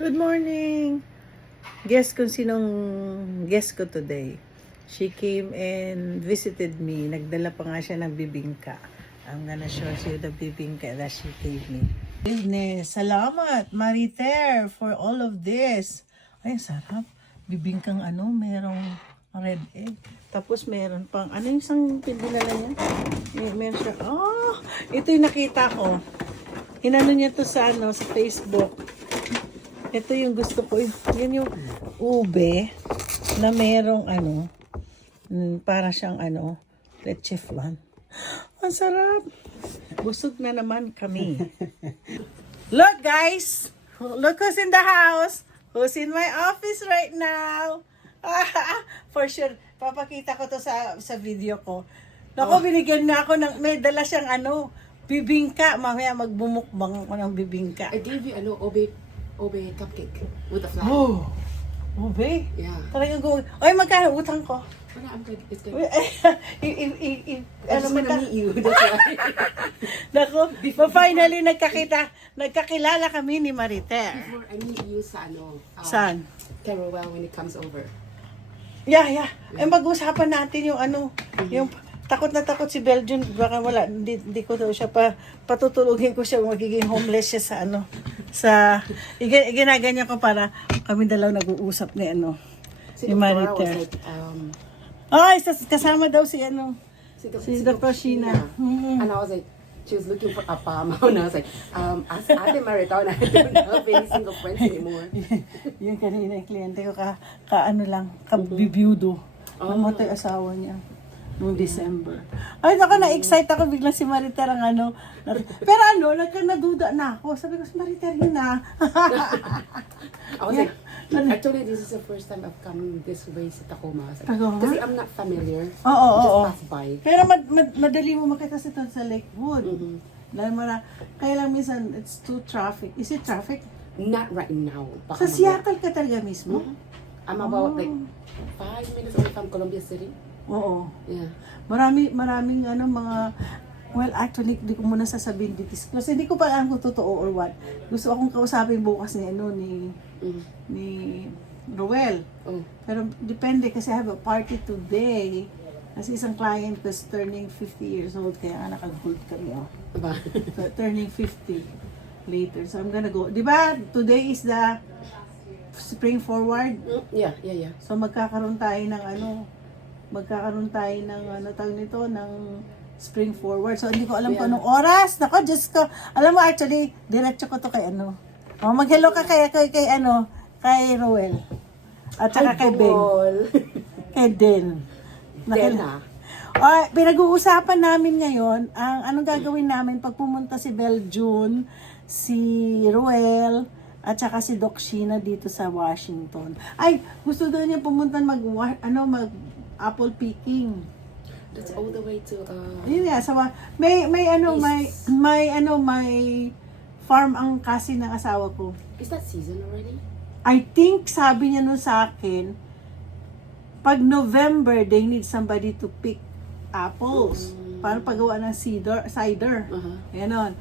Good morning! Guess kung sinong guest ko today. She came and visited me. Nagdala pa nga siya ng bibingka. I'm gonna show you the bibingka that she gave me. Goodness, salamat Mariter for all of this. Ay, sarap. Bibingkang merong red egg. Tapos meron pang, yung isang pinilala niya? Meron siya, ito yung nakita ko. Inano niya to sa sa Facebook. Ito yung gusto ko. Yan yung ube na merong para siyang leche flan. Ang sarap. Busog na naman kami. Look guys! Look who's in the house. Who's in my office right now. For sure. Papakita ko to sa video ko. Naku, binigyan na ako may dala siyang bibingka. Mamaya magbumukbang ako ng bibingka. I gave you ube cupcake with a flag. Oh, ube? Yeah. Talagang go. Ay, magkano utang ko? Oh, no, I'm good. It's good. I I just wanna meet you. That's why. Nako, finally nagkakilala kami ni Mariter. Before I meet you sa Saan? Carawell when it comes over. Yeah. Ay, mag-usapan natin yung yung takot na takot si Belgium, baka wala, hindi ko daw siya patutulugin ko siya, magiging homeless siya sa ginaganyan ko para kami dalaw nag-uusap ni ni Mariter. Ay, kasama daw si Dr. Sheena. And I was like, she was looking for a palm. And I was like, as Ate Marita, I don't have any single friends anymore. Yung kanina yung kliyente ko, kabibiyudo. Namatay asawa niya noong December. Ay, na-excite ako biglang si Mariter ang pero naduda na ako. Sabi ko, si Mariter yun na. I was like, actually, this is the first time I've come this way sa Tacoma. Tacoma? Kasi I'm not familiar. Oo. Just pass by. Pero madali mo makita sa Lakewood. Dahil kaya lang minsan, it's too traffic. Is it traffic? Not right now. Sa Seattle ka talaga mismo? I'm about 5 minutes away from Columbia City. Oo. Yeah. Maraming mga, well, actually, di ko muna sasabihin disclose. Hindi ko pa alam kung totoo or what. Gusto akong kausapin bukas ni Roel. Oh. Pero depende kasi I have a party today. Kasi isang client was turning 50 years old, kaya nga naka-gold kami. Diba? So, turning 50 later. So, I'm gonna go. Di ba, today is the spring forward. Yeah. So, magkakaroon tayo ng tawag nito, ng spring forward. So, hindi ko alam kung anong oras. Nako, Diyos ko. Alam mo, actually, diretso ko to kay mag-hello ka kay Roel. At saka kay Ben. Kay Den. Pinag-uusapan namin ngayon, anong gagawin namin pag pumunta si Belgium, si Roel, at saka si Doc Sheena dito sa Washington. Ay, gusto daw niya pumunta mag apple picking. That's all the way to Yun nga, may farm ang kasi ng asawa ko. Is that season already? I think sabi niya nun sa akin, pag November, they need somebody to pick apples para paggawa ng cider. Ganon.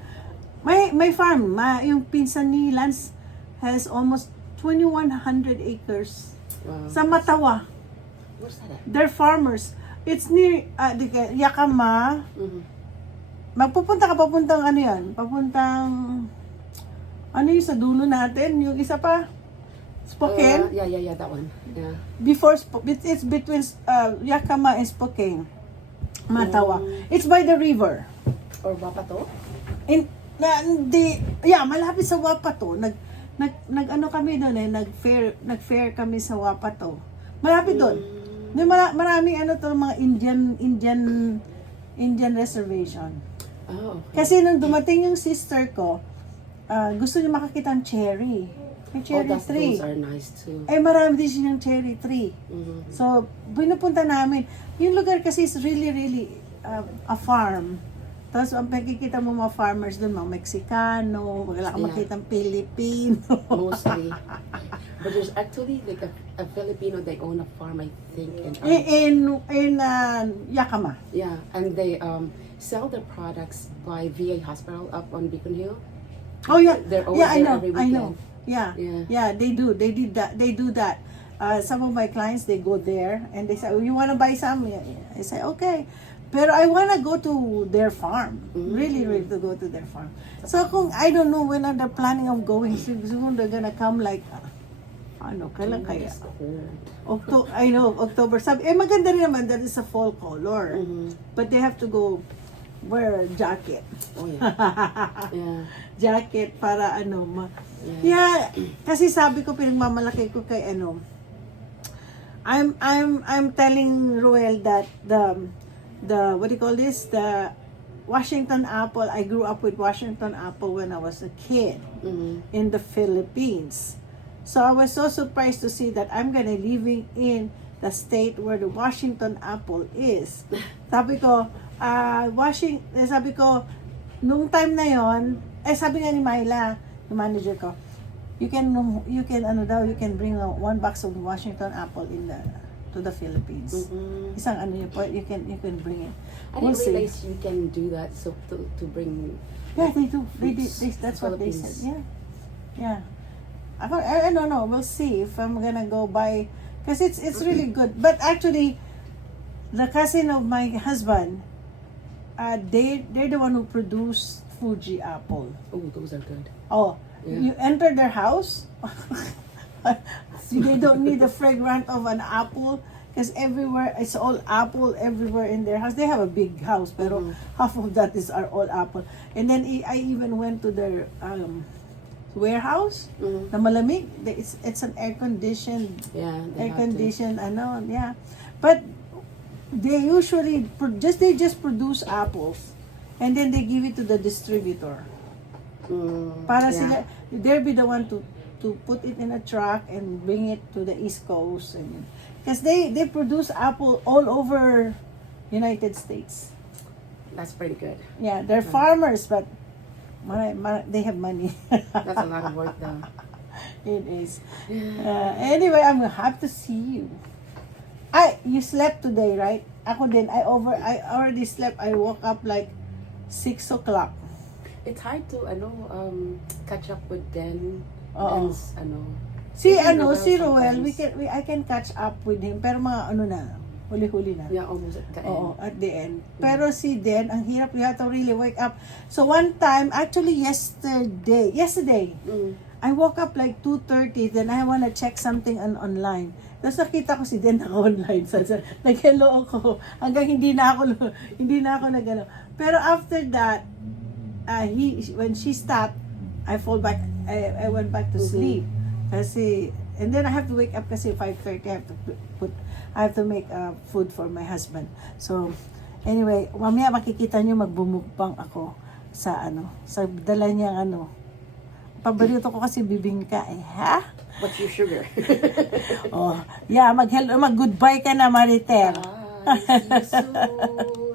May farm, yung pinsan ni Lance has almost 2,100 acres. Wow. Sa Matawa. Where's that at? They're farmers. It's near Yakama. Papuntang papuntang yung sa dulo natin, yung isa pa, Spokane. Yeah, that one. Yeah. It's between Yakama and Spokane. Matawa. It's by the river. Or Wapato? Malapit sa Wapato. Kami doon nag-fair kami sa Wapato. Malapit doon. Maraming mga Indian reservation. Oh, okay. Kasi nung dumating yung sister ko, gusto niya makakita ng cherry. May cherry tree. Those are nice too. Marami din siyang cherry tree. So, pinupunta namin. Yung lugar kasi is really a farm. Tapos, ang makikita mo mga farmers doon, mga Mexicano, wala kang makitang Pilipino. Mostly. But there's actually like a Filipino, they own a farm, I think. In Yakama. Yeah, and they sell their products by VA Hospital up on Beacon Hill. Oh yeah, They're over yeah, there I every know. weekend. Yeah. Yeah. Yeah, they do. They did that. They do that. Some of my clients, they go there and they say, oh, you want to buy some? I say, okay. Pero I want to go to their farm. Really, really to go to their farm. So kung, I don't know when are they planning of going. Soon they're gonna come like, kailan kaya? It's cold. I know, October. Sabi, maganda rin naman, that is a fall color. But they have to go wear a jacket. Oh yeah. Yeah. Jacket para yeah, kasi sabi ko pinagmamalaki ko kay I'm telling Ruel that the what do you call this, the Washington apple, I grew up with Washington apple when I was a kid in the Philippines. So I was so surprised to see that I'm gonna living in the state where the Washington apple is. Sabi ko, sabi ko, nung time na yon, sabi nga ni Myla, yung manager ko, you can bring one box of Washington apple to the Philippines. Isang you can bring it. I didn't realize you can do that. So to bring. Yeah, they do. fruits That's to what they Philippines. said. Yeah. I don't know. We'll see if I'm gonna go buy, because it's really good. But actually, the cousin of my husband, they're the one who produced Fuji apple. Oh, those are good. Oh, Yeah. you enter their house, they don't need the fragrance of an apple, because everywhere it's all apple everywhere in their house. They have a big house, pero half of that are all apple. And then I even went to their warehouse, na malamig. It's an air conditioned, Yeah. They have to. yeah. But they usually just produce apples, and then they give it to the distributor. Para sila, they'll be the one to put it in a truck and bring it to the East Coast, and because they produce apple all over United States. That's pretty good. Yeah, they're farmers, but they have money. That's a lot of work though. It is. Anyway, I'm happy to see you. You slept today, right? Ako din. I already slept. I woke up like 6 o'clock. It's hard to catch up with Dan Oo. and Si Even Roel, sometimes. I can catch up with him, pero mga huli-huli na. yeah, almost at the Oo, end. at the end. Pero si Den, ang hirap, you have to really wake up. So one time, actually yesterday, I woke up like 2:30, then I wanna check something online. Tapos nakita ko si Den naka-online. Nag-hello ako. Hanggang hindi na ako nag-ano. Pero after that, when she stopped, I went back to sleep. Kasi, and then I have to wake up kasi 5:30, I have to make food for my husband. So, anyway, mamaya makikita nyo magbumukbang ako sa sa dala niyang paborito ko kasi bibingka ha? What's your sugar? Oh, yeah, mag-goodbye ka na, Maritel. Bye. See you soon.